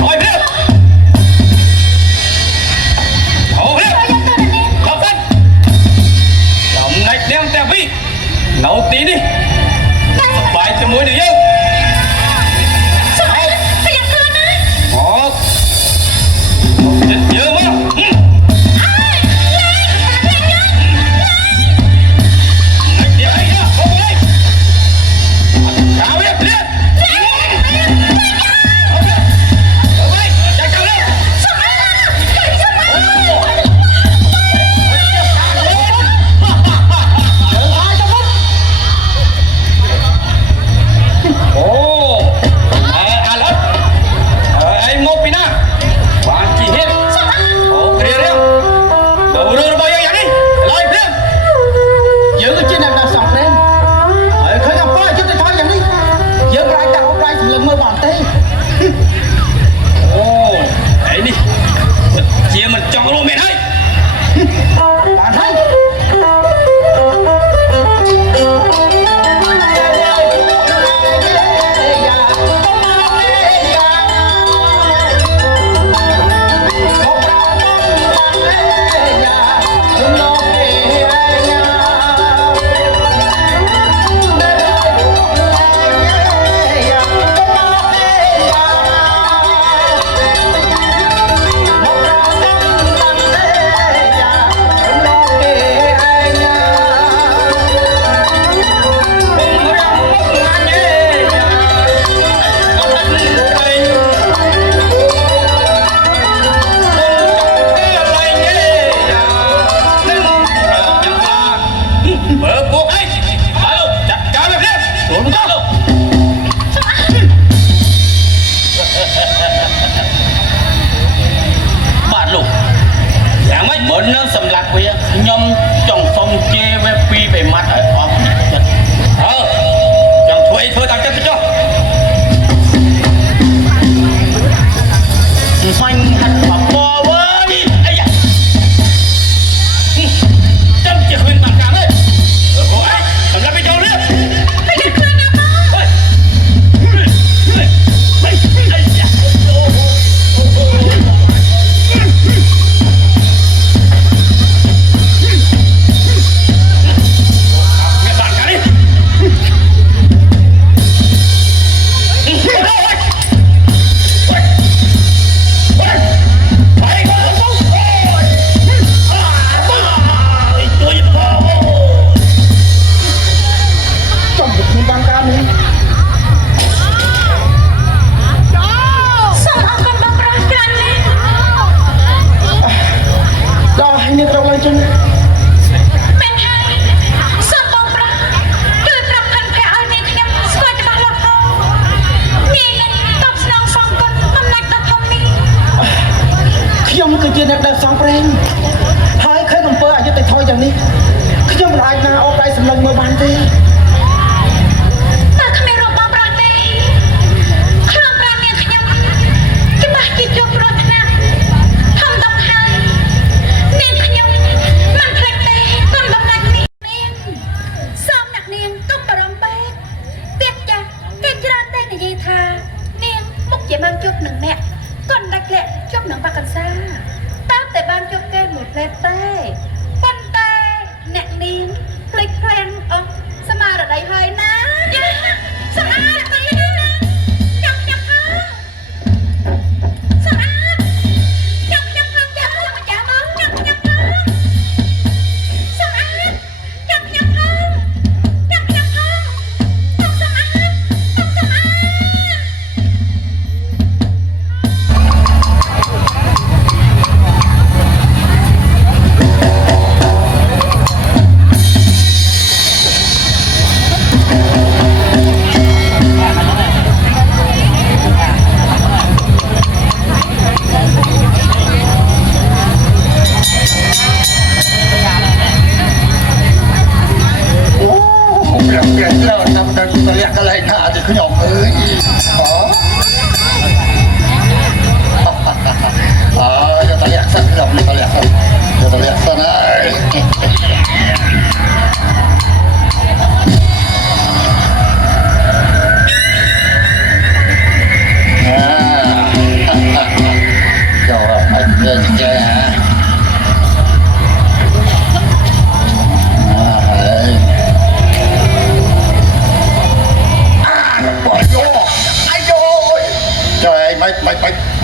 Rồi biết Hầu biết Lập thân Lòng nạch đem tèo vi Nấu tí đi Bài cho muối được không Một Chết dơ mà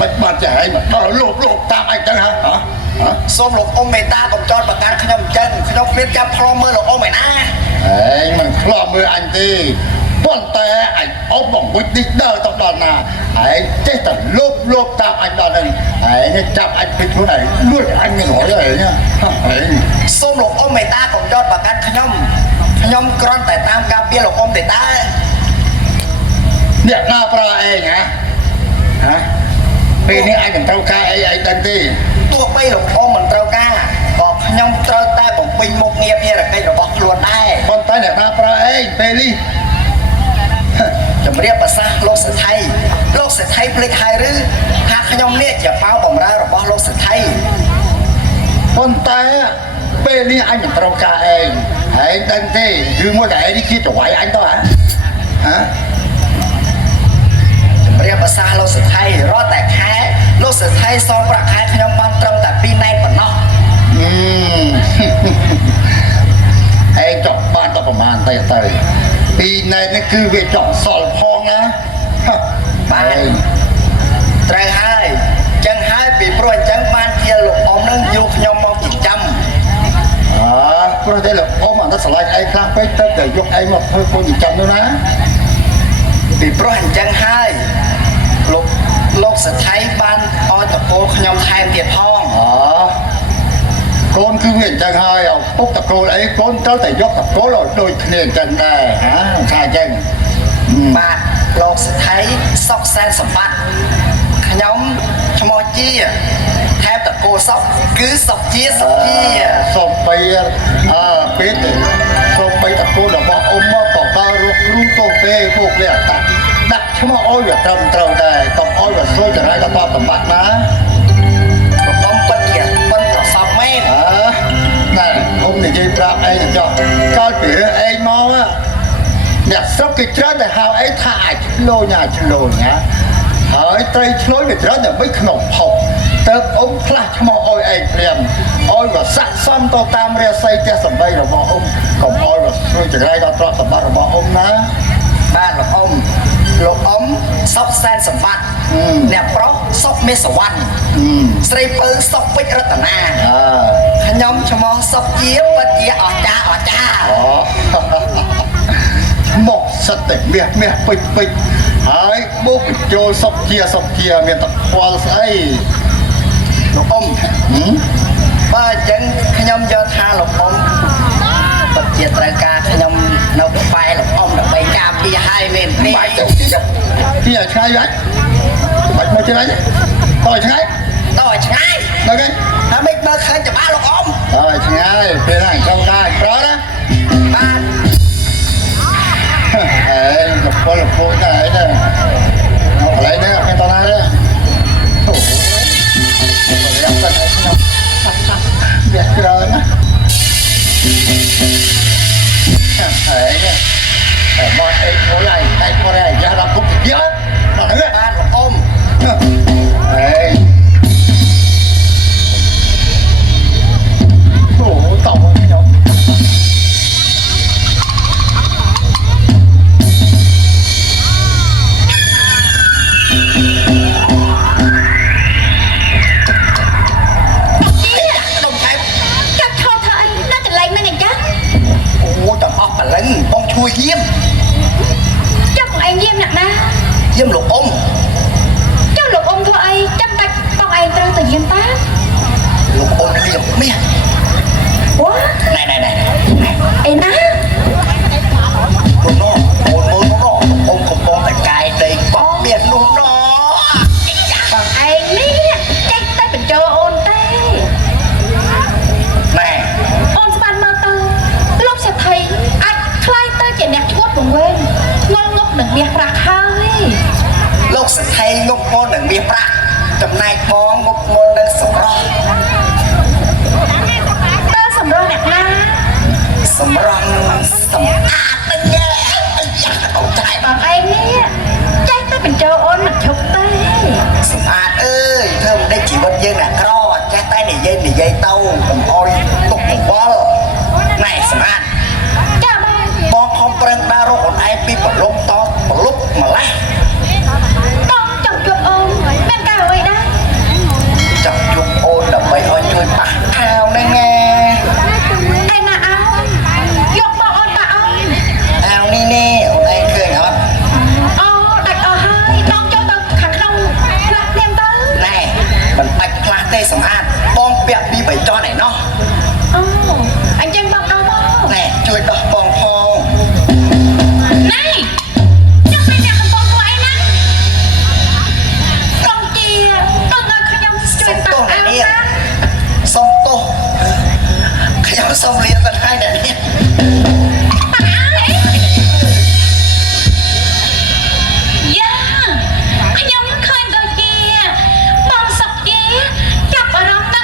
มันมาจะให้มันโลกตามไอ้จังฮะส้มหลงอมเมตาของจอดประการขยมจันขยมเพียรจับพร้อมมือหลงอมเมนะไอ้มันคลอมืออันตีป้อนแต่ไอ้เอาบ่งวิดิเดอร์ต้องดอนนาไอ้เจ๊แต่โลบตามไอ้ดอนนั่นไอ้เนี่ยจับไอ้ไปทุนไหนลวดไอ้ไม่หน่อยเลยเนี่ยไอ้ส้มหลงอมเมตาของจอดประการขยมกรอนแต่ตามกาเปียหลงอมเมตาเนี่ยหน้าปลาเองฮะปีนี้ไอ้ถึงเท่ากาไอ้ดันตีตัวไปหลงอมเหมือนเท่ากาบอกขยมเท่าแต่ผมปีมุกเงียบเนี่ยไอ้เราบอกล้วนได้คนตายเนี่ยหน้าปลาเองเปรี่จะเรียกภาษาโลกเสือไทยโลกเสือไทยเพลงไทยหรือหากขยมเนี่ยจะเป้าบ่มราหรือว่าโลกเสือไทยคนตายเปรี่ไอ้ถึงเท่ากาเองไอ้ดันตีคือมัวแต่ไอ้ที่คิดจะไหวไอ้ตัวฮะเรียกภาษาโลกเสือไทยรอดแต่แค่โลกเสือไทยซ้อมประคายขยมบางตรงแต่ปีในปนนอกไอ้จบบ้านต่อประมาณเตยปีในนี่คือเวจบสอลพองนะไปไตรให้จังให้ปีโปรยจังบ้านเทียหลงอมนั่งยุขยมมองจิตจำโปรยได้หลงอมมันก็สลายไอ้ครั้งไปตั้งแต่ยกไอ้มาเพิ่มคนจิตจำด้วยนะปีโปรยจังให้โลกสุดท้ายบ้านอตะโกขยมไทยเตียพ้องโกนคือเห็นจังไห้เอาปุ๊บตะโกนไอ้โกนเจ้าแต่ยกตะโกนเราโดยเนียนจังได้ฮะชายจังบาทโลกสุดท้ายซอกแซนสมบัติขยมขโมยจี้แทบตะโกซอกคือซอกจี้ซอกไปเป็ดซอกไปตะโกนแล้วบอกอมว่าต่อตารู้โตเป้พวกเรียกตัดดักชั่วโมงอ้อยแบบเติมได้ต้องอ้อยแบบซวยจะได้ก็ต้องสมบัตินะต้องปัดเกียร์ปัดต่อซอกแม่นั่นông này chơi trap ấy là cho coi phía ấy máu á nè sắp cái chết này hao ấy thải lô nhà hỏi tây lối về chết là mấy khổng học tớ ông là cho mọi ôi ấy liền ôi và sẵn xong tao tam ra xây cho sầm bay rồi bọn ông còn ôi và xui trở đây tao cho sầm bay rồi bọn ông ná ba là ông lục ống sóc sen sầm bát nè pro sóc mê sầu ăn sấy phơi sóc bích rất là na nhóm cho mò sóc chiếm bất chia ở cha một sắt để miệt bịch hái bốc cho sóc chia miệt tập khoa say lục ông ba chân nhóm giờ tha lục ông bất chia trái ca nhóm nó phải lục ông là bay cam đi hai bên đi bây giờ trai vậy bạch mới chơi đấy tôi trai nói cái hả biết bơ khơi cho ba lục ông rồi trai bên này trong gai đó đó ba lục cô này nè lấy đấy cái to này đấy biết rồi nè mọi em có này tay có này ra làm cũng dễ mà nữa ba lục ôm tổng cái nhóm chui diêm chắc anh diêm nặng na diêm lục ôm chắc lục ôm thôi ai chăm bạch con anh trao từ diêm ta lục ôm liềm miệng ủa này em á luôn đó ôm ôm không con phải cài đây có miệng luôn đó còn anh ní chắc tay mình cho ôn tay này ôn span mơ tơ lúc sẽ thấy anh khai tay chỉ nẹt chuốt của quên ngon ngốc đừng miệng rạc hơi lúc sẽ thấy ngốc con đừng miệng rạc tầm này có ngốc con đang sầm ro tơ sầm ro nẹt na sầm ro sầm đừng nghe ông trai bằng anh ní chắc tay mình cho ôn mặt chụp tay sầm ơi thơm đây chỉ vật dây nè ro chắc tay này dây tâu cầm ôi tục một bó này sầm bong không prang ba rô còn ai pi một lúc to một lúc mà lá bong chọc chuột ôm bên cao vậy đó ទេសម្អាតបងពាក់ពីបៃតងឯណោះ អូអញ្ចឹងបងដោះមក ណែជួយដោះបងផង ណៃចុះពេលអ្នកកំពុងធ្វើអីណាបងជាបងឲ្យខ្ញុំជួយដោះអើណា សុំទោសខ្ញុំសុំលាទៅហើយអ្នកនេះ ប៉ាអីយ៉ាខ្ញុំឃើញដូចជាបងសុកជាចាប់អារម្មណ៍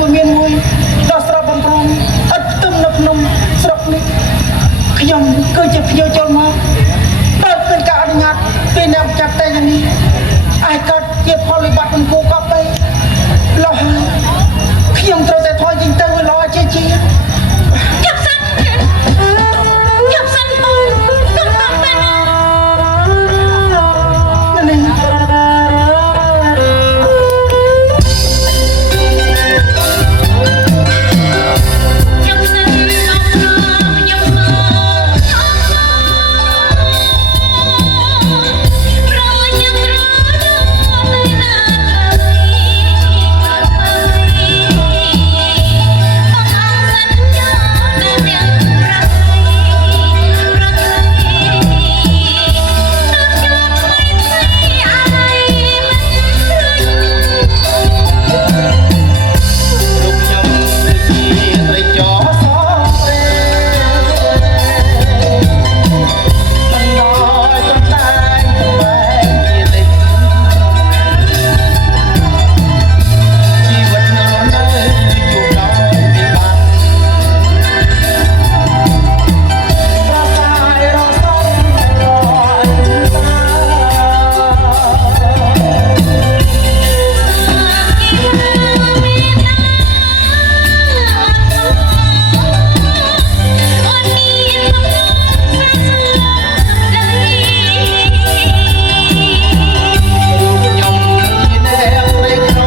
វិមានមួយដល់ស្រុកបំរុងអត់ផ្ទឹមនៅភ្នំស្រុកនេះខ្ញុំគឺជាភ្ញៀវចូលមកដល់เป็นការអនុញ្ញាតពីអ្នកចាត់តែយ៉ាងនេះអាចកើតជាផលវិបត្តិនឹងគូកប់ទៅលោះខ្ញុំត្រូវតែថយជីងទៅវាលោជាចាប់សិនចាប់សិនបងកុំតបទៅណា នេះ ខ្ញុំសិនខ្ញុំប្រញឹងរទៅណារូបខ្ញុំគឺជាត្រីចោសមិនដល់ចំតែងជានិច្ចជីវិតនៅនៅជួបដល់ពីបានប្រសាយរសងររូបខ្ញុំជាអ្នកត្រីក្រ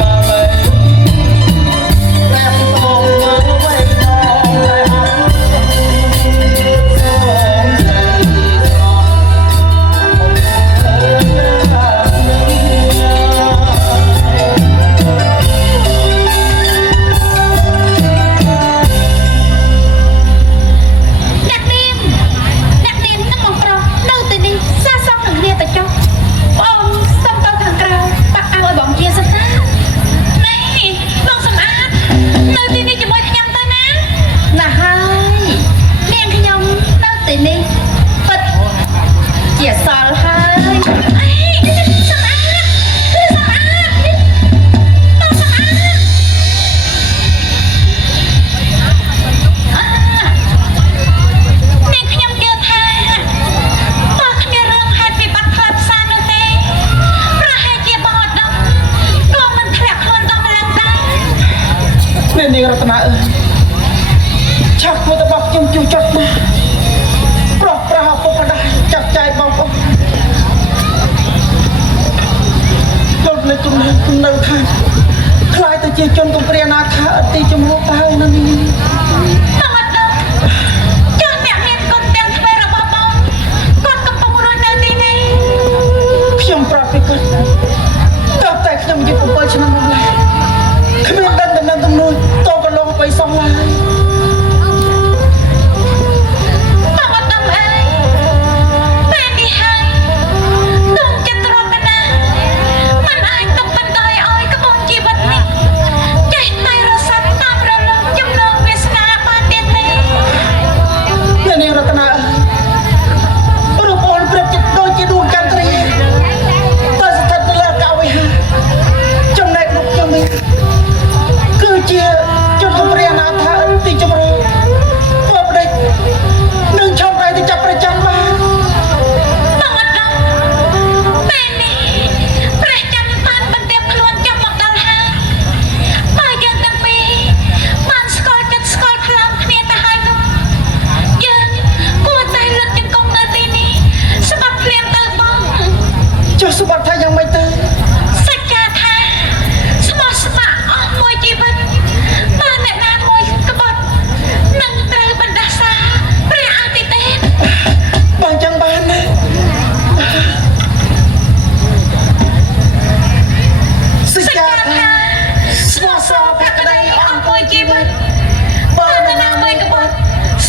បើបែបតែផ្ទងមើលໄວដងតែអត់សូមស្រីស្រអ្នកនាងនឹងមកប្រុសនៅទីនេះសាសងនឹងគ្នាទៅចុះបងសុំទៅខាងក្រៅបាក់ឲ្យបងជាសិនណានេះបងសំអាតនៅទីនេះជាមួយខ្ញុំទៅណាណាហើយនាងខ្ញុំនៅទីនេះពិតជាសល់ហើយអីសំអាតគឺសំអាតបងសំអាតនាងខ្ញុំយល់ថាតើគ្មានរឿងហេតុវិបត្តិផ្លាត់ផ្សានោះទេប្រហែលជាបងអត់ដឹងក៏មិនធ្លាក់ខ្លួនដល់ឡើងដែរ នេះនាងរតនាអើយឆាប់ធ្វើទៅបោះខ្ញុំជួចចត់ណាប្រោះប្រាស់ឪពុកម្ដាយចាត់ចែងបងប្អូនចូលលេចទំនាក់ទំនងខាងខ្លាយទៅជាជនកំព្រាណាថាអត់ទីជំនួសទៅហើយនៅនេះ បងអត់ដឹងជនអ្នកមានគុណទាំងទ្វេរបស់បងគាត់កំពុងរស់នៅទីនេះ ខ្ញុំប្រាប់ពីគាត់តើតែខ្ញុំអាយុ7ឆ្នាំមកហើយគ្មានដឹងដំណឹងទំនួលតកន្លងបីសោះឡើយ បងអត់ដឹងអីពេលនេះហើយដងចិត្តរត់ទៅណាមិនអាចទៅបណ្ដោយឲ្យកបងជីវិតនេះចេះតែរសាត់តាមរលឹងចំណងវាសនាបានទៀតទេ អ្នកនាងរតនារូបអូនប្រៀបចិត្តដូចជាដួងចន្ទ្រាតើស្ថិតនៅលើកៅវិហារចំណែករូបខ្ញុំនេះគឺជាជនកំព្រាណាថាអត់ទីជំរឿធ្វើបដិចនឹងឆោតដៃទៅចាប់ប្រចាំបាន បងអត់ដឹងពេលនេះព្រះច័ន្ទបានបន្ទាបខ្លួនចាប់មកដល់ហើយបើយើងទាំងពីរបានស្គាល់ចិត្តស្គាល់ខ្លាំងគ្នាទៅហើយនោះយើងគួរតែលឹកជង្គង់នៅទីនេះស្បាត់ភ្លាមទៅបង ចុះសុបត្តិថាយ៉ាងម៉េចទៅ សច្ចាថាស្មោះស្ម័គ្រអស់មួយជីវិតបើអ្នកណាមួយក្បត់នឹងត្រូវបណ្ដាសាព្រះអាទិទេព បើអញ្ចឹងបានណា សច្ចាថាស្មោះសរភក្តីអស់មួយជីវិតបើអ្នកណាមួយក្បត់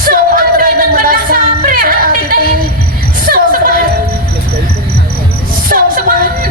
សូមអត់ត្រូវនឹងបណ្ដាសាព្រះអាទិទេពសូមសម្បត្តិសូមសម្បត្តិ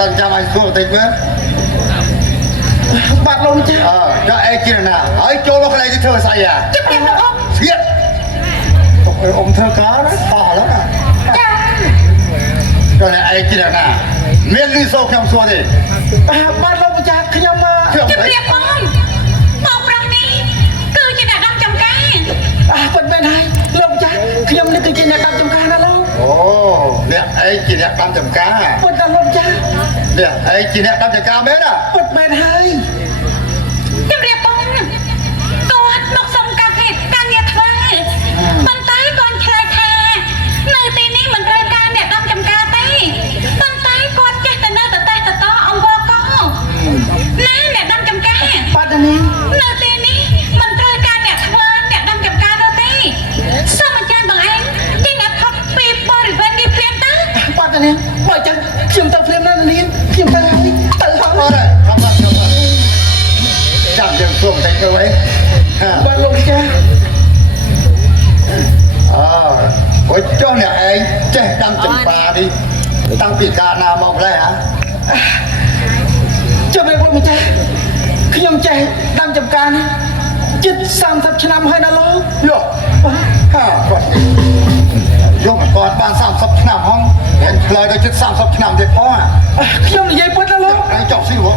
តើចាំឲ្យស្គាល់តិចមើល បាទលោកម្ចាស់ ចុះឯងជាណាហើយចូលមកកន្លែងទៅធ្វើស្អីអា ជំរាបលោកអ៊ំ ស្គៀតអ៊ំធ្វើការណាតោះឡើយណា ចា ចុះឯងជាណាមានលឺសូខ្ញុំសួរទេ បាទលោកម្ចាស់ខ្ញុំ ខ្ញុំ ជំរាបអ៊ំបងប្រុសនេះគឺជាអ្នកដាំចំការ ពិតមែនហើយលោកម្ចាស់ខ្ញុំនេះគឺជាអ្នកដាំចំការណាលោក អូអ្នកឯងជាអ្នកតាមចំការ ពិតណាលោកម្ចាស់ អ្នកឯងជាអ្នកតាមចំការមែនណា ពិតមែនហើយ ជំរាបបងគាត់មកសុំការងារធ្វើប៉ុន្តែគាត់ឆ្លើយថានៅទីនេះមិនត្រូវការអ្នកដាំចំការទេប៉ុន្តែគាត់ចេះតែនៅតតអង្គកណាអ្នកដាំចំការ បាទនាង នៅទីនេះមិនត្រូវការអ្នកធ្វើអ្នកដាំចំការនោះទេសូមអញ្ជើញបងឯងចេញឲ្យផុតពីបរិវេណនេះភ្លាមទៅ បាទនាងបើចឹងខ្ញុំទៅភ្លាមណាស់នាងខ្ញុំទៅហើយទៅហើយ អត់ទេចាំយើងព្រមតែទៅអី បាទលោកម្ចាស់ អូចុះអ្នកឯងចេះតាមចម្ប៉ានេះតាំងពីកាលណាមកម្លេះហ៎ ជំរាបលោកម្ចាស់ខ្ញុំចេះដាំចំការនេះជិត30ឆ្នាំហើយណាលោក យកគាត់យកមកគាត់បាន30ឆ្នាំហងហើយឆ្លើយដល់ជិត30ឆ្នាំទៀតផង ខ្ញុំនិយាយពិតណាលោក ឯងចង់ស៊ីហ៎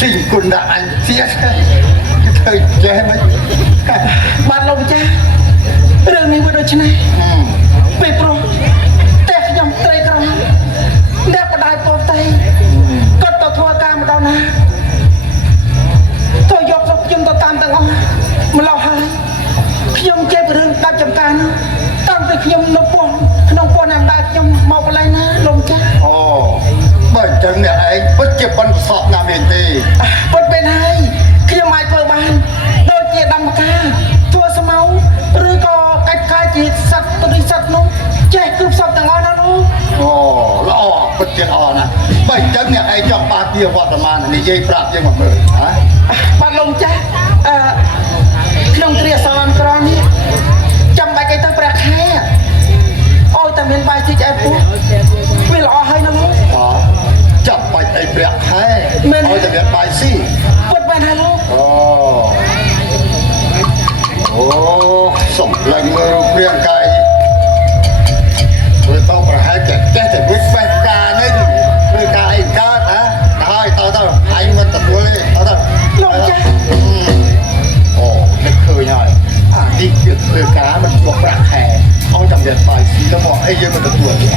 ជីគុណដាក់អញទៀតធ្វើចេះមិន បាទលោកម្ចាស់រឿងនេះវាដូចនេះពេលព្រោះតែខ្ញុំត្រីក្រមអ្នកបដាយពោតៃគាត់ទៅធ្វើការម្ដងណាទៅយកស្រុកខ្ញុំទៅតាមទាំងអស់ម្ល៉េះហើយខ្ញុំចេះពីរឿងដាច់ចំការនេះតាំងពីខ្ញុំនៅពោះក្នុងពោះណាំដែរខ្ញុំមកកន្លែងណាលោកម្ចាស់ អូបើអញ្ចឹងអ្នកឯងពិតជាប៉ុនប្រសពណាស់មែនទេ ពិតមែនហើយខ្ញុំអាចធ្វើបានដូចជាដំណការធ្វើស្មៅឬក៏កាច់កាយជាសត្វទៅនេះសត្វនោះចេះគ្រប់សពទាំងអស់ណាលោក អូល្អពិតជាល្អណាស់បើអញ្ចឹងអ្នកឯងចង់បានជាវត្តមាននិយាយប្រាប់យើងមកមើលហ៎ បាទលោកចាស់ក្នុងគ្រាសនក្រនេះចាំបាច់អីទៅប្រាក់ខែអោយតែមានបាយជីកឯពោះវាល្អហើយណាលោក ចាំបាច់អីប្រាក់ខែ មែន ឲ្យតែមានបាយស៊ី ពុតមែនហើយលោក អូសំឡាញ់មើលរូបរាងកាយធ្វើទៅប្រហែលចេះតែវិបេសការនេះឬការអីកើតណាហើយទៅអញមិនទទួលទេទៅ លោកចាស់ អូនឹកឃើញហើយអានេះជាធ្វើការមិនជាប់ប្រាក់ខែឲ្យតែមានបាយស៊ីទៅមកអីយើងមិនទទួលទេ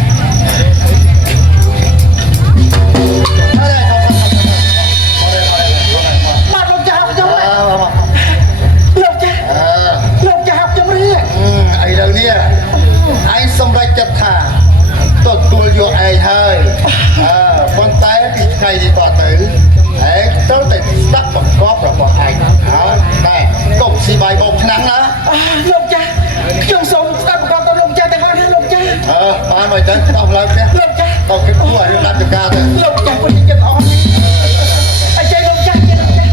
បាទលោកចាស់ខ្ញុំលោកចាស់លោកចាស់ខ្ញុំរៀប ឥឡូវនេះឯងសម្រេចចិត្តថាទទួលយកឯងហើយប៉ុន្តែពីថ្ងៃនេះតទៅឯងត្រូវតែស្ដាប់បង្គាប់របស់ឯងហើយតែកុំស៊ីបាយបោកឆ្នាំងណា លោកចាស់ខ្ញុំសូមស្ដាប់បង្គាប់ទៅលោកចាស់ទាំងអស់ណាលោកចាស់ បានមកទៅស្ដាប់ឡើងផ្ទះ លោកចាស់ ទៅគិតគូររឿងដាច់ចការទៅ លោកចាស់ពិតជាចិត្តអស់អីចេះលោកចាស់ចេះលោកចាស់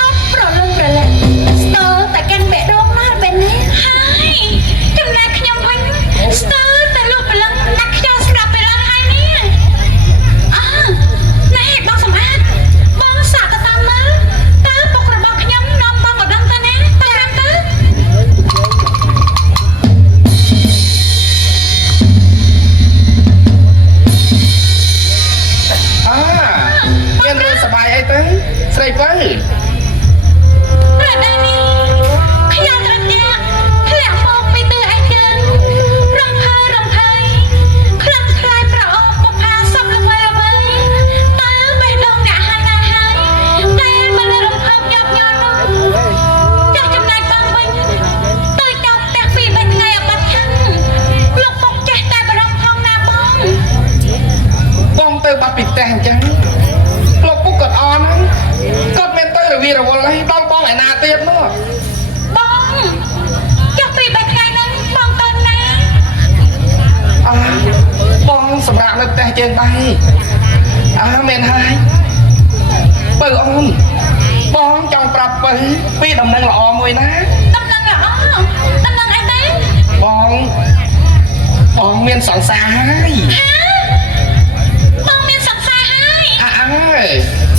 អត់ប្រលឹងប្រលែងស្ទើរតែកាន់បេះដូងណាស់បែបនេះហើយចំណែកខ្ញុំវិញស្ទើរតែលុបប្រលឹងណាស់ខ្ញុំស្ដាប់ពីរត់ហើយនេះណែបងសម្អាតបងសាកទៅតាមមើលតើពុករបស់ខ្ញុំនាំបងក៏ដឹងទៅណាតាមទៅ សង្សារហើយ បងមានសង្សារហើយ អើយ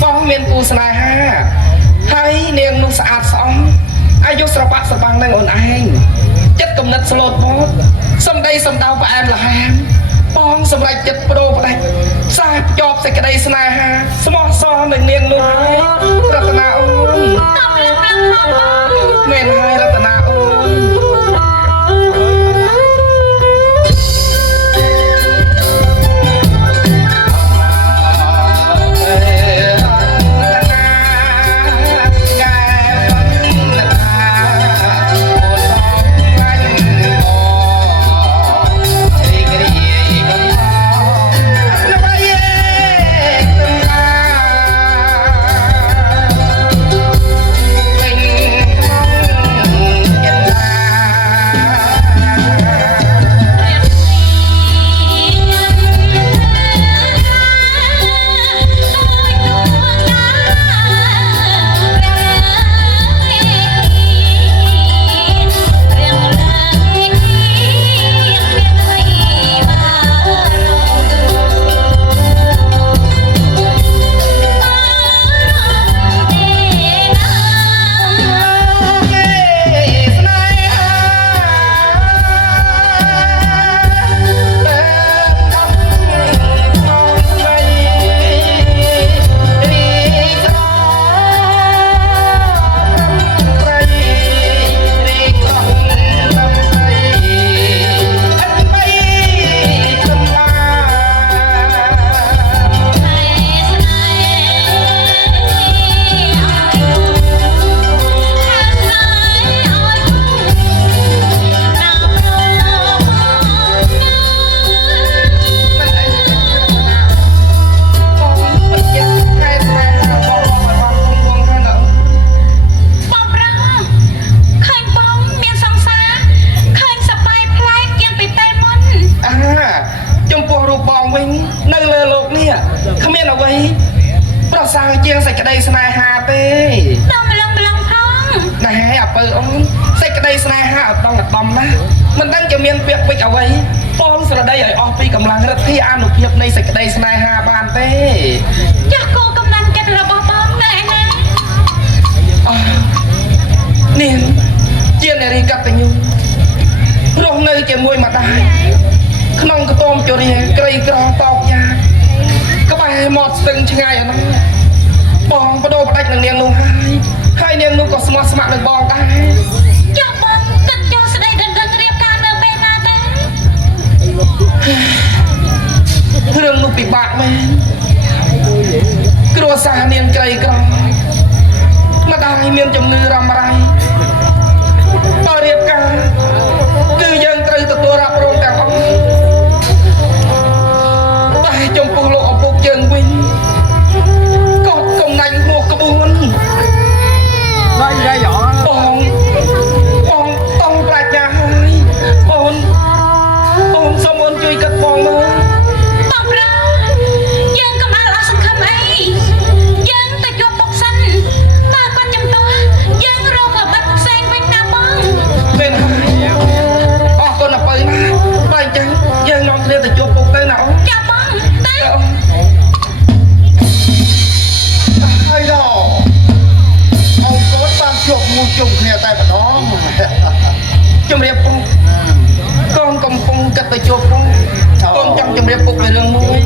បងមានគូស្នេហាហើយនាងនោះស្អាតស្អំអាយុស្របាក់ស្របាំងនឹងអូនឯងចិត្តគំនិតស្លូតបត់សម្ដីសម្ដៅផ្អែមល្ហែមបងសម្រេចចិត្តបដូរផ្ដាច់ផ្សារភ្ជាប់សេចក្តីស្នេហាស្មោះសរនឹងនាងនោះហើយរតនាអូន បងលឹងលឹងផងបង មែនហើយរតនាអូន ប្រសើរជាងសេចក្តីស្នេហាទេ ដល់ម្លឹងម្លឹងផង ណែអាពើអូនសេចក្តីស្នេហាឧត្តមឧត្តមណាស់មិនដឹងជាមានពាក្យពេចន៍អ្វីបងស្រដីឲ្យអស់ពីកម្លាំងរិទ្ធិអានុភាពនៃសេចក្តីស្នេហាបានទេ ចាស់គោកំណត់ចិត្តរបស់បងនៅឯណា អស់នាងជានារីកតញ្ញូរស់នៅជាមួយម្ដាយក្នុងខ្ទមជរាក្រីក្រតោកយ៉ាក្បែរមាត់ស្ទឹងឆ្ងាយអណោះបងបដូរផ្ដាច់នឹងនាងនោះហើយនាងនោះក៏ស្មោះស្ម័គ្រនឹងបងដែរ ចាស់បងគិតយកស្ដីដណ្ដឹងរៀបការនៅពេលណាទេ រឿងនោះពិបាកមែនគ្រួសារនាងក្រីក្រម្ដាយមានជំងឺរ៉ាំរ៉ៃបើរៀបការគឺយើងត្រូវទទួលរ៉ាប់រងទាំងអស់តែចំពោះលោកឪពុកយើងវិញក៏កំណាញ់ហួសក្បួនបងតង់ប្រាជ្ញាហើយអូនសូមអូនជួយកាត់បងមើល បងប្រយើងកុំអាលអស់សង្ឃឹមអីយើងទៅជួបពុកសិនបើគាត់ចំទាស់យើងរកបាត់ផ្សេងវិញណាបង មែនហើយអរគុណអពៅណាបើអញ្ចឹងយើងនាំគ្នាទៅជួបពុកទៅណាអូន ចាស់បងតែ ហើយដល់អូនកូនបានជួបមួយជុំគ្នាតែម្ដង ជំរាបពុកកូនកំពុងគិតទៅជួបពុកកូនចង់ជំរាបពុកពីរឿងមួយ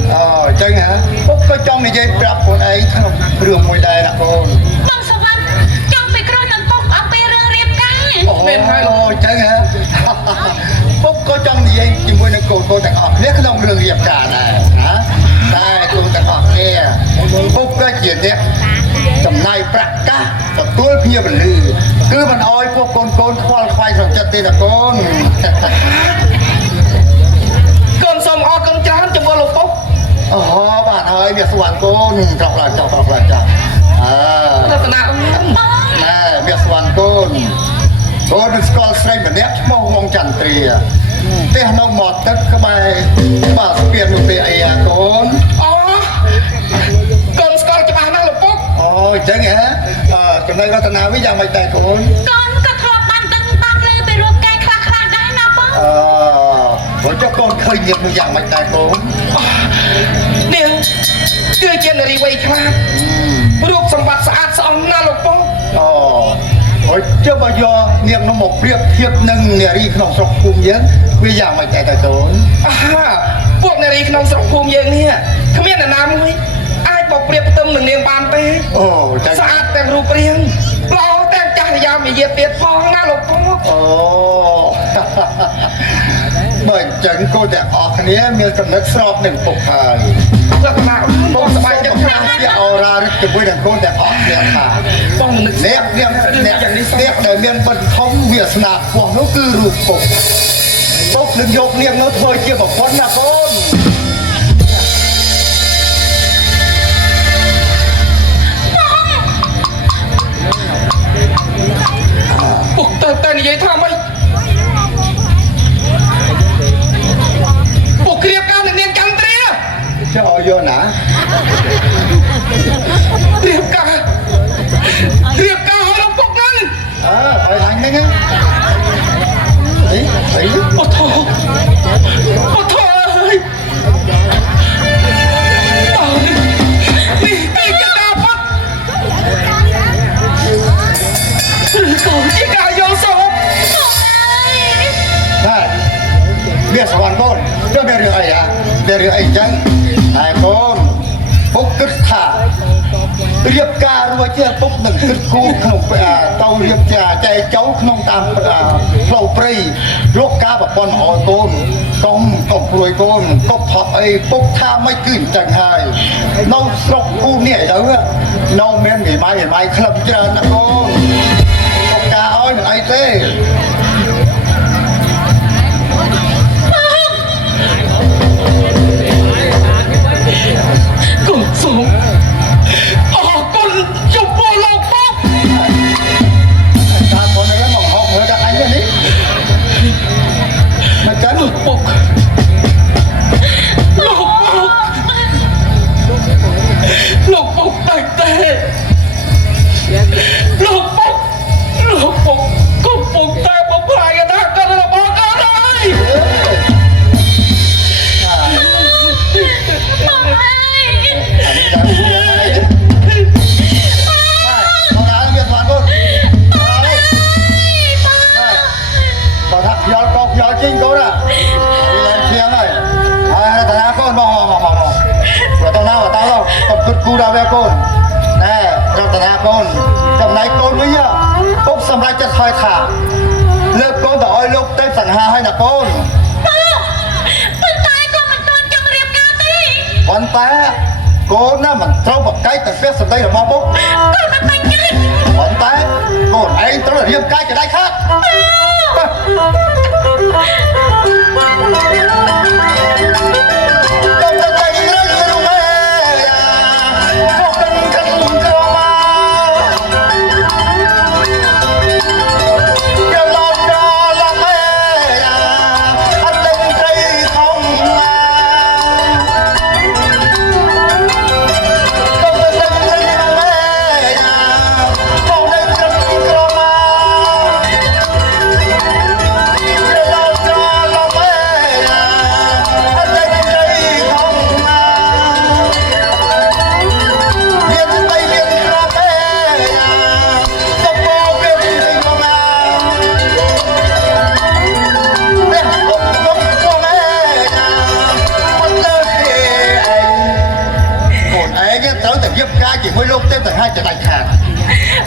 អញ្ចឹងហ៎ពុកក៏ចង់និយាយប្រាប់ខ្លួនឯងក្នុងរឿងមួយដែរណាកូន បងសវណ្ណចង់ពីគ្រូនឹងពុកអំពីរឿងរៀបការ មែនហើយ អញ្ចឹងហ៎ពុកក៏ចង់និយាយជាមួយនឹងកូនទាំងអស់គ្នាក្នុងរឿងរៀបការដែរណាតែកូនទាំងអស់គ្នាពុកក៏ជាអ្នកចំណាយប្រាក់កាសទទួលភ្ញៀវពលឺគឺមិនអោយពួកកូនខ្វល់ខ្វាយក្នុងចិត្តទេណាកូន កូនសូមអរគុណច្រើនចំពោះលោកពុក អូបាទហើយវាស្វាន់កូនត្រកឡើងចោះអើ រតនាអូន ណែវាស្វាន់កូននឹងស្គាល់ស្រីម្នាក់ឈ្មោះវងចន្ទ្រាផ្ទះនៅមាត់ទឹកក្បែរបាទស្ពាននោះទេអីអាកូន អូកូនស្គាល់ច្បាស់ណាស់លោកពុក អូអញ្ចឹងហ៎ចំណុចរតនាវិញយ៉ាងម៉េចដែរកូនក ូនក៏ធ្លាប់បានដឹងបាត់លើពីរូបកាយខ្លះៗដែរណាបង ព្រោះចុះកូនឃ ឃើញញាតិមួយយ៉ាងមិនដែរកូន នាងគឺជានារីវ័យខ្លាចរូបសម្បត្តិស្អាតស្អំណាស់លោកពូ អូហើយចុះបើយកនាងនោះមកប្រៀបធៀបនឹងនារីក្នុងស្រុកភូមិយើងវាយ៉ាងមិនដែរតើកូន អាហាពួកនារីក្នុងស្រុកភូមិយើងនេះគ្មាននរណាមួយអាចមកប្រៀបផ្ទឹមនឹងនាងបានទេ អូតែ ស្អាតទាំងរូបរាងល្អទាំងចាស់រយ៉ាមយាទៀតផងណាលោកពូ អូ បើអញ្ចឹងគូទាំងអស់គ្នាមានចំណុចស្របនឹងពុកហើយ លក្ខណៈបងសប្បាយចិត្តខ្លាំងណាស់ ជាអូរ៉ារិទ្ធជាមួយនឹងគូទាំងអស់គ្នាថា បងនឹក អ្នកដែលមានបិទធំវាសនាខ្ពស់នោះគឺរូបពុកនឹងយកនាងនោះធ្វើជាប្រពន្ធណាកូន ពុកទៅនិយាយថាម៉េចពុកគ្រាបការនឹងនាងចន្ទ្រា ចុះយកណា គ្រាបការឲ្យលោកពុកហ្នឹង ឲ្យអញហ្នឹងអី អូថោអើយតើនេះគឺជាការបាត់ឬក៏ជាការយកសោក តែវាសវណ្ណកូនចុះមានរឿងអីមានរឿងអីចឹងតែកូនពុកគិតថារៀបការរួចជាពុកនឹងគិតគូរក្នុងទៅរៀបចាចែកចោលក្នុងតាមផ្លូវព្រៃរកការប្រពន្ធឲ្យកូនកុំព្រួយកូនកុំថប់អីពុកថាមិនគឺអញ្ចឹងហើយនៅស្រុកគូនេះទៅនៅមានមីម៉ៃក្លឹបច្រើនណាកូនពុកការឲ្យនឹងអីទេ កូនសូមអរគុណចំពោះលោកពុក តាកូននេះមកហកមើលដល់អញនេះមកចាំ លោកពុកតែតែលោកពុកកំពុងតែបំផ្លាញអនាគតរបស់កូនហើយ គូដល់វាកូនណែរតនាកូនចំណែកកូនវិញពុកសម្រាប់ចិត្តថយថាលើកកូនទៅឲ្យលោកទៅសង្ហាឲ្យណាកូន ប៉ុន្តែក៏មិនទាន់ចង់រៀបការទេ ប៉ុន្តែកូនណាមិនត្រូវបកែកទៅពាក្យសម្ដីរបស់ពុក ក៏មិនបាញ់ចាច់ ប៉ុន្តែកូនឯងត្រូវរៀបការចដៃខាត់ ជាមួយលោកទេទាំងហើយចដៃខាត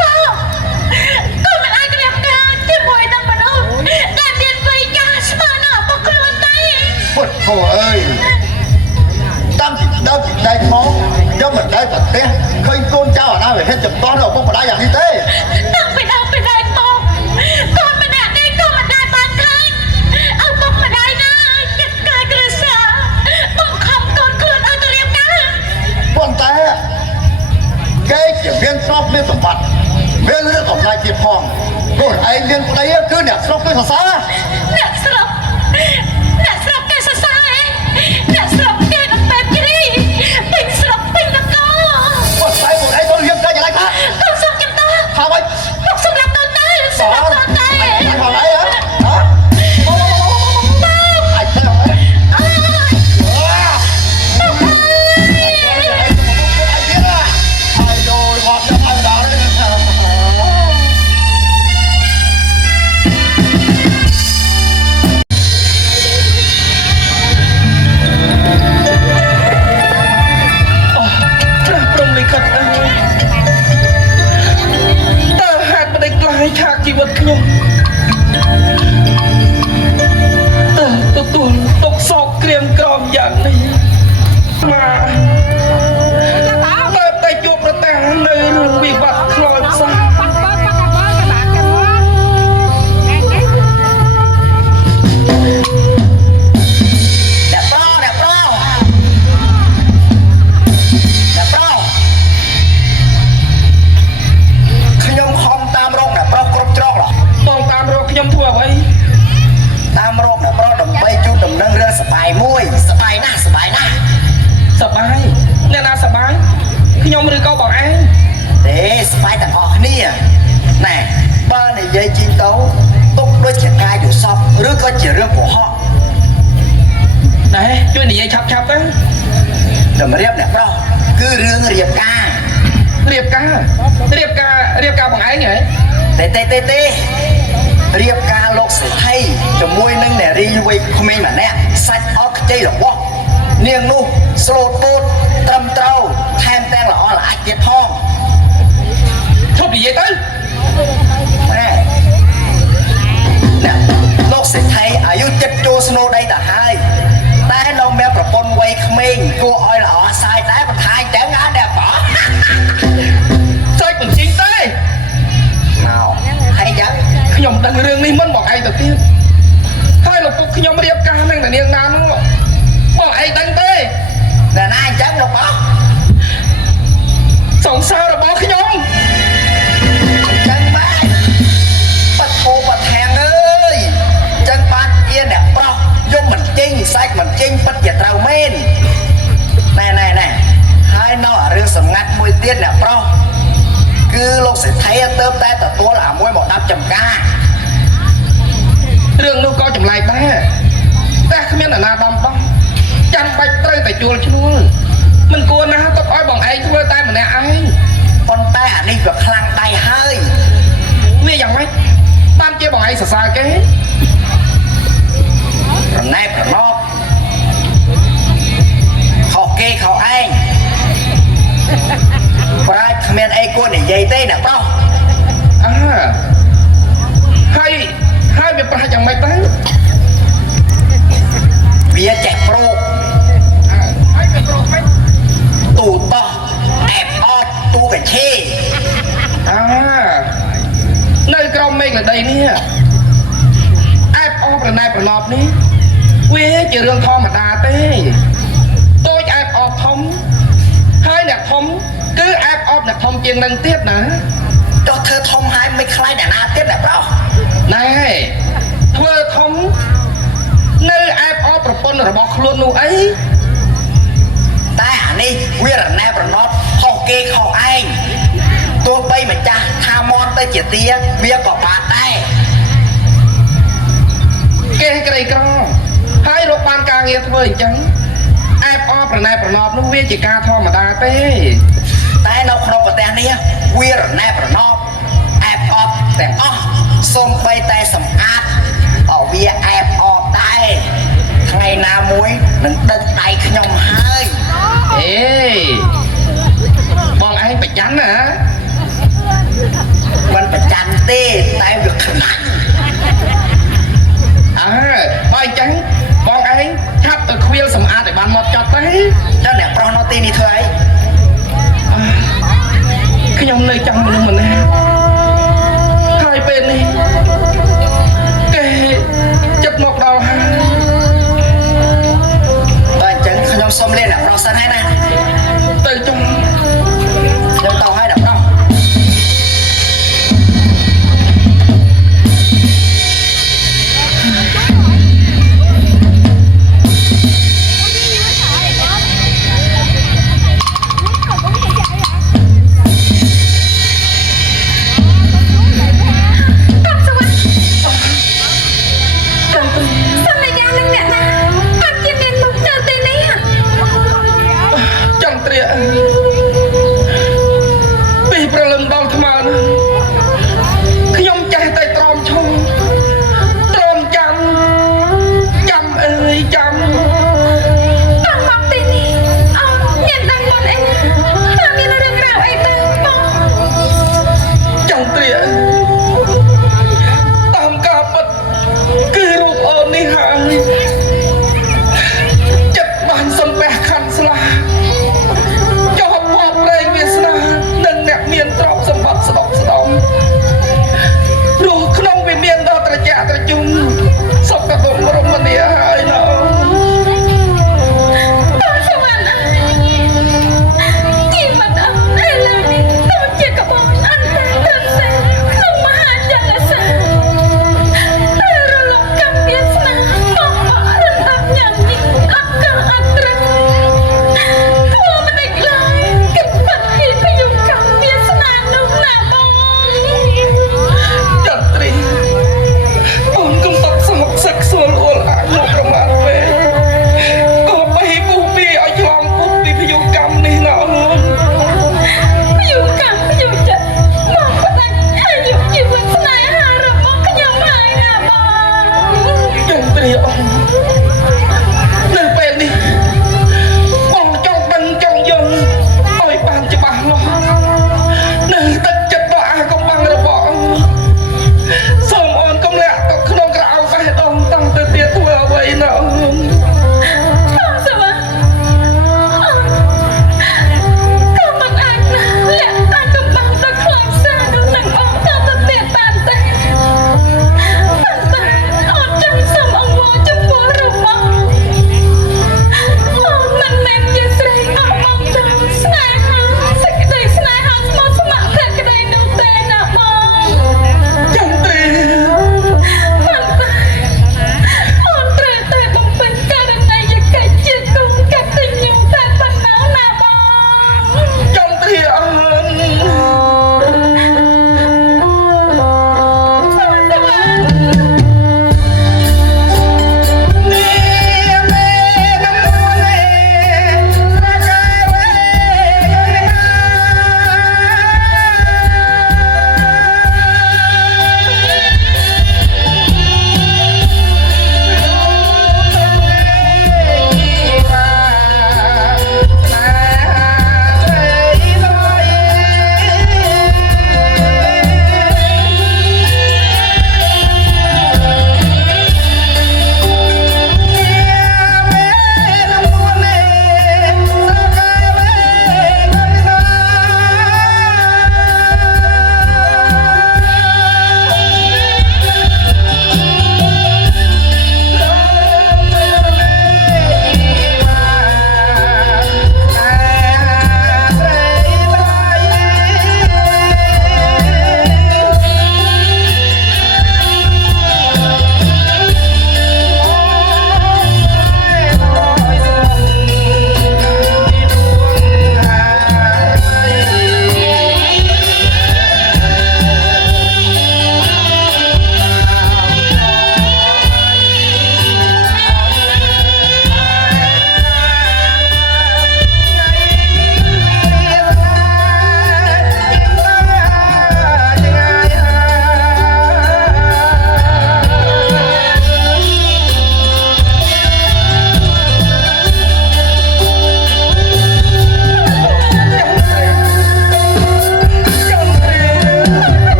ក៏មិនអាចរៀបការជាមួយនឹងមនុស្សដែលមានវ័យចាស់ស្មើនឹងឪពុកខ្លួនទេ ពុតធោអើយតាមពីដល់ពីដៃមកយកមិនដែរប្រទេសឃើញកូនចៅអាណាវាហេតុចំទាស់ដល់ឪពុកម្ដាយយ៉ាងនេះទេ តាំងពីដើមពីដៃមកកូនម្នាក់នេះក៏មិនដែលបានឃើញឪពុកម្ដាយណាចិត្តកាយគ្រួសារបង្ខំកូនខ្លួនឲ្យទៅរៀបការ ប៉ុន្តែគេជាមានស្រុកមានសម្បត្តិមានរឿងអំណាចទៀតផងកូនឯងមានប្តីគឺអ្នកស្រុកគឺសរសើរ អ្នកស្រុកគេសរសើរអ្នកស្រុកគេនឹងបែបជ្រីពេញស្រុកពេញនគរ ប៉ុន្តែកូនឯងទៅរៀបការយ៉ាងไรថា កូនសុំចំតោះ ថាម៉េច ក៏ជារឿងកុហក ណែជួយនិយាយឆាប់ៗទៅ តម្រៀបអ្នកប្រុសគឺរឿងរៀបការ រៀបការបងឯងហ៎ ទេរៀបការលោកសេដ្ឋីជាមួយនឹងនារីវ័យក្មេងម្នាក់សាច់អស់ខ្ចីរបស់នាងនោះស្លូតពូតត្រឹមត្រូវថែមទាំងល្អល្អាច់ទៀតផង ឈប់និយាយទៅ ណាលោកសេដ្ឋីអាយុចិត្តចូលស្នូដីទៅហើយតែនៅមានប្រពន្ធវ័យក្មេងគួរឲ្យល្អសាយតែបន្ថែមទាំងអានដែរបង សាច់បញ្ចេញទេ មកហើយយ៉ាង ខ្ញុំដឹងរឿងនេះមិនបងឯងទៅទៀតហើយលោកពុកខ្ញុំរៀបការនឹងនាងណានោះបងឯងដឹងទេ តែណាអញ្ចឹងលោកបង សង្សាររបស់ខ្ញុំ អញ្ចឹងបាទបាត់ពោបាត់ធាំងអើយអញ្ចឹងបានជាអ្នកប្រុសយំមិនចេញសាច់មិនចេញពិតជាត្រូវមែនណែហើយនៅរឿងសម្ងាត់មួយទៀតអ្នកប្រុសគឺលោកសេដ្ឋីទៅតែទទួលអាមួយមកដាប់ចំការ រឿងនោះក៏ចម្លែកដែរតែគ្មានអាណាដំបងចាំបាច់ត្រូវតែជួលឈ្នួលមិនគួរណាទុកឲ្យបងឯងធ្វើតែម្នាក់ឯង ប៉ុន្តែអានេះវាខ្លាំងដៃហើយ វាយ៉ាងម៉េចបានជាបងឯងសរសើរគេ ប្រណែប្រណប់ខុសគេខុសឯងប្រាជ្ញគ្មានអីគួរនិយាយទេអ្នកប្រុស ហើយវាប្រហែលយ៉ាងម៉េចទៅ វាចេះប្រូក ហើយវាប្រកមិន ទូតោះអែបអត់ទូកឆេ នៅក្រោមមេឃល្ដីនេះអែបអបប្រណែប្រណប់នេះវាជារឿងធម្មតាទេតូចអែបអបធំហើយអ្នកធំគឺអែបអបអ្នកធំជាងនឹងទៀតណា ចុះធ្វើធំហើយមិនខ្លាចអ្នកណាទៀតអ្នកប្រុស ណែធ្វើធំនៅអែបអបប្រពន្ធរបស់ខ្លួននោះអី តែអានេះវារណែប្រណប់ខុសគេខុសឯងទោះបីម្ចាស់ថាមន់ទៅជាទាវាក៏បានដែរ គេក្រីក្រហើយរកបានការងារធ្វើអញ្ចឹងអែបអបប្រណែប្រណប់នោះវាជាការធម្មតាទេ តែនៅក្នុងប្រទេសនេះវារណែប្រណប់អែបអបទាំងអស់សូម្បីតែសម្អាតក៏វាអែបអបដែរថ្ងៃណាមួយនឹងដឹងដៃខ្ញុំហើយ អេបងឯងប្រច័ណ្ឌណា មិនប្រច័ណ្ឌទេតែវាខ្លាំង បើអញ្ចឹងបងឯងឆាប់ទៅខ្វៀលសម្អាតឲ្យបានមកចត់ទៅ ចុះអ្នកប្រុសនៅទីនេះធ្វើអី ខ្ញុំនៅចាំមនុស្សម្នាក់ហើយពេលនេះគេចិត្តមកដល់ហើយ បើអញ្ចឹងខ្ញុំសូមលាអ្នកប្រុសសិនហើយណា ទៅចុះ ខ្ញុំទៅហើយអ្នកប្រុស ចង់ត្រៀកពីព្រលឹមដល់ថ្មណាខ្ញុំចេះតែទ្រាំឈំទ្រាំចាំអើយចាំ តាំងមកទីនេះអោមានដឹងមុនអីថាមានរឿងរ៉ាវអីទៅបង ចង់ត្រៀកតាមការពិតគឺរូបអូននេះហើយចិត្តបានសំពះខាន់ស្លាចុះផបព្រេងវាសនានិងអ្នកមានទ្រព្យសម្បត្តិស្ដុកស្ដម្ភរស់ក្នុងវិមានដ៏ត្រជាក់ត្រជុំសុខដុមរមនាហើយឡូវ បងសវណ្ណជីវិតអស់ឥឡូវនេះដូចជាកបោអន្តរសេក្នុងមហាចលសាតែរលកកម្មវាសនាបង ត្រីអស់នៅពេលនេះបងចង់ដឹងចង់យល់ឲ្យបានច្បាស់លាស់នៅទឹកចិត្តដ៏អាកំបាំងរបស់អូនសូមអូនកុំលាក់ទៅក្នុងក្រៅបេះដូងតាំងទៅទៀតធ្វើអ្វីណាអូន sao mà không bằng anh lẽ ta cầm bằng ta làm sao được nặng bóng ta thật tiệt tàn tệ ôn chân sông ông vô chân vô rụp bóng mình ném như srei ông bóng chân snai hăng sẽ cái đây snai hăng một số mạng thật cái đây nụ tê nạ bóng ចន្ទ្រី มันตายអូនត្រូវតែបំពេញករណីយកិច្ចជាគុំកតញ្ញូតែប៉ុណ្ណោះណាបង ចន្ទ្រីអើយ សូមទៅបាន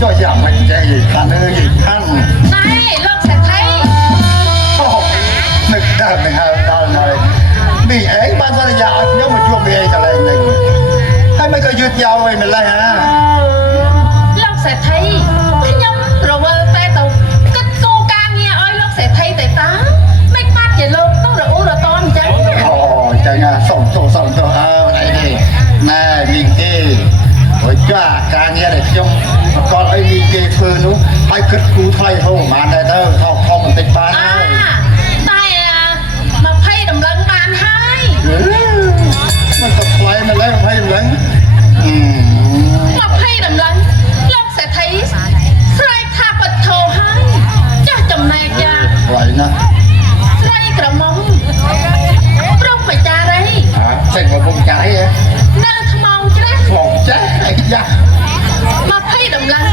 cho giảm mạnh chạy khả nơi gì khăn này lộc sẽ thấy nực đợt này hà tao nói bị ấy ban ra là dạo nhớ một chuông bị ấy trả lời này hay mấy cái duyệt nhau vậy mình lại hả lộc sẽ thấy cái nhóm rồi tay tàu cách cô ca nghe ơi lộc sẽ thấy tại tá make mát vậy luôn tao rồi uống rồi con chứ chạy nhà sống tổ này đi này mình kia với cha ca nghe để trong con ấy đi kê phơi nó hay cất cú thay thôi mà này đâu thọ không một tịch ba tay mà phay đầm lân bàn haiมันก็ไฟมันแล้วไฟมัน mà phay đầm lân lộc sẽ thấy sai tha bật thầu hai chắc chồng này cha ไฟนะ sai cả mông rong phải cha đấy เสร็จกับวงใจเอง น่าทำเมาใช่ไหม ของใจไอ้ยักษ์ mà phay đầm lân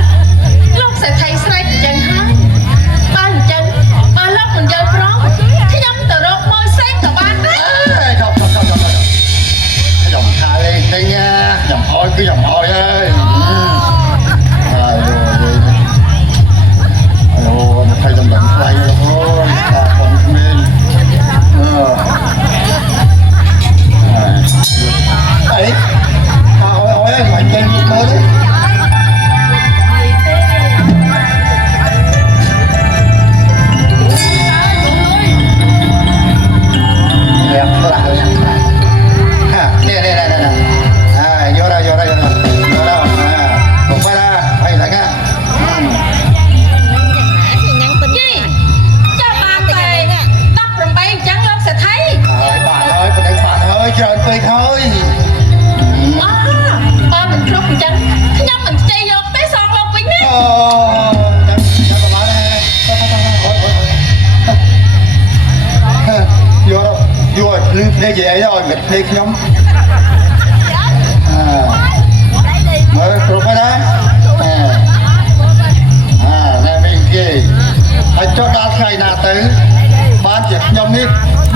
lộc sẽ thấy sai chân hai ba chân ba lộc mình chơi pro cái nhóm tờ rốt môi xanh cả ba đấy không dòng thà lên đây nha dòng oi ơi alo nó thay dòng lạnh quay rồi thôi ta còn lên លឺភ្នែកនិយាយឲ្យមិនភ្នែកខ្ញុំមើលគ្រប់ហើយណាណែវិញគេហើយចុះដល់ថ្ងៃណាទៅបានជាខ្ញុំនេះ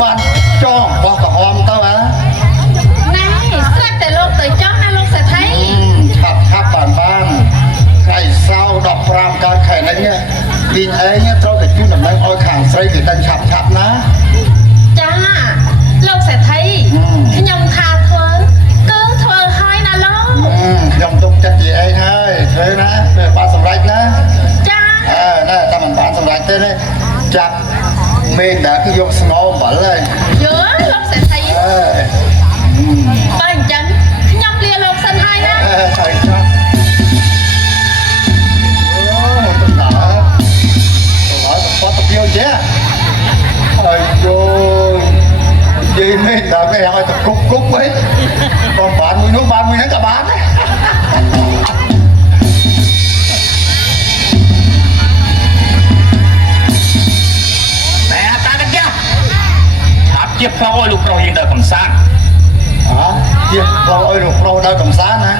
បានចងបោះក្រហមទៅហ៎ ណែស្រាប់តែលោកទៅចង់ណាលោកសេដ្ឋី ឆាប់បានថ្ងៃសៅរ៍15កើតខែនេះពីងឯងត្រូវតែជូនដំណឹងឲ្យខាងស្រីគេដឹងឆាប់ណា ចាលោកសេដ្ឋីខ្ញុំថាធ្វើគឺធ្វើហើយណាលោក ខ្ញុំទុកចិត្តជាឯងហើយធ្វើណាបានសម្រេចណា ចា ណែតែមិនបានសម្រេចទេចាប់មេនដែរគឺយកស្ងោអំបិលហើយ យល់លោកសេដ្ឋីបើអញ្ចឹងខ្ញុំលាលោកសិនហើយណា ហើយចុះអូទៅដល់ហើយគាត់ទៅពីចេះហើយយោនិយាយមេនដល់គេឲ្យទៅគុកហីបងបានមួយនោះបានមួយហ្នឹងក៏បានដែរ ជាផ្លោឲ្យលោកប្រុសយើងដើរកំសាន្ត ជាផ្លោឲ្យលោកប្រុសដើរកំសាន្តណា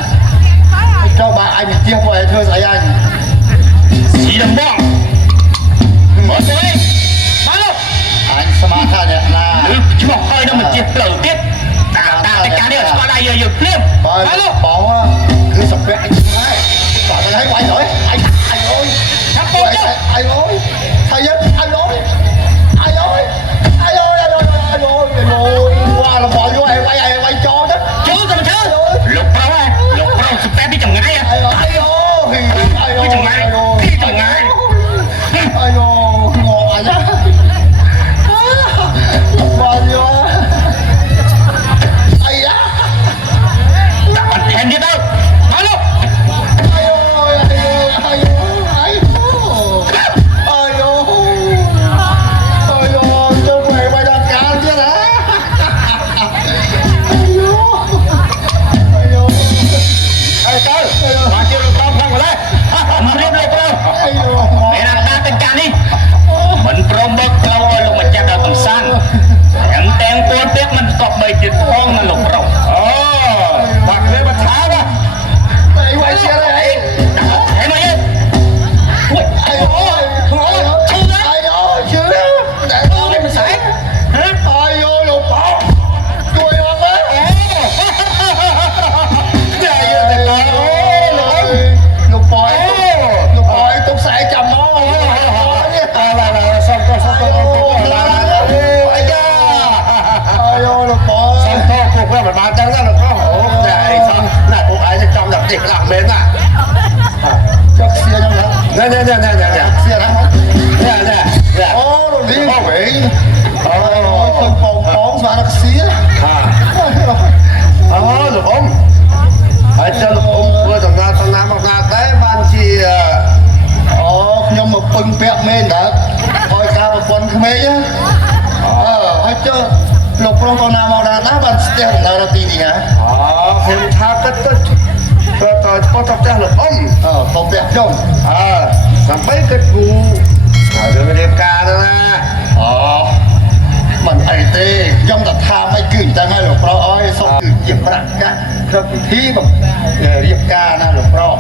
ចូលបើអញទៅជិះមកឲ្យធ្វើស្អីអញ ស៊ីដំបងមកទៅមកលោក អញស្មានថាអ្នកណា ឬឆ្មោះហើយនឹងមកជាផ្លូវទៀតតាមតែការនេះស្គាល់ដែរយើងភ្លាម បើ មកលោក បងគឺសំពាក់អញដែរបាទទៅឲ្យបាញ់ហើយអញអើយ ឆាប់មកចុះ អញអើយថាយើងអញអើយអញអើយអញអើយអញអើយអញអើយវ៉ាលបងយកឲ្យវាយចោលទៅ ចូលទៅមកធ្វើលោកប្រុសលោកប្រុសសុតែពីចម្ងាយ អញអើយពីចម្ងាយពីចម្ងាយអាយងងអញបងយកអាយ៉ា ដាក់បាត់ថែមទៀតទៅមកលោក អាយអាយអាយអាយទៅไปដល់កាលទៀតហ៎អាយទៅមកជិះលោកប្រុសផងម្លេះមករៀបលោកប្រុសអាយ មេណាតាទាំងការនេះមិនព្រមបើកផ្លូវឲ្យលោកម្ចាស់ដើរកំសាន្តទាំងពលពេកមិនស្គប់បីទៀតផងណាលោកប្រុសអូបាក់លេបាត់ថាណា អីវាយជាអី ហេមកយើងអូយ អីអូយខ្ងោឈឺអីអូឈឺតែអូយមិនស្អីហ៎អីអូលោកប្រុសជួយអត់ទេ តែយើងតែអូលោកប៉យទុកស្អែកចាំមកនេះឡាសុំទៅអាយ៉ាអាយលោកប៉យ សំតោពួកគាត់មិនបានចឹងណាលោកប្រុសអូតែអីសំណាពួកឯងចំតែទីខ្លះមែនណា ចុះស្គាខ្ញុំណា ណែស្គា ស្គាណា ណែ អូរលីងវិញអូទៅបងស្មានស្គា អូលោកអ៊ំហើយចឹងលោកអ៊ំធ្វើដំណើរទៅណាមកណាតែបានជា អូខ្ញុំមកពឹងពាក់មែនតើឲ្យការប្រព័ន្ធក្មេងហើយចុះលោកប្រុសទៅណាមកណាបានស្ទះដំណើរទីនេះហ៎ អូខ្ញុំថាទៅឆ្ពោះទៅផ្ទះលោកអ៊ំ ទៅពាក់ខ្ញុំ ដើម្បីគិតគូររឿងរៀបការទៅណា អូមិនអីទេខ្ញុំតែថាមិនគឺអញ្ចឹងហើយលោកប្រុសអើយសុំគឺជាប្រាក់កាសក្នុងពិធីរៀបការណាលោកប្រុស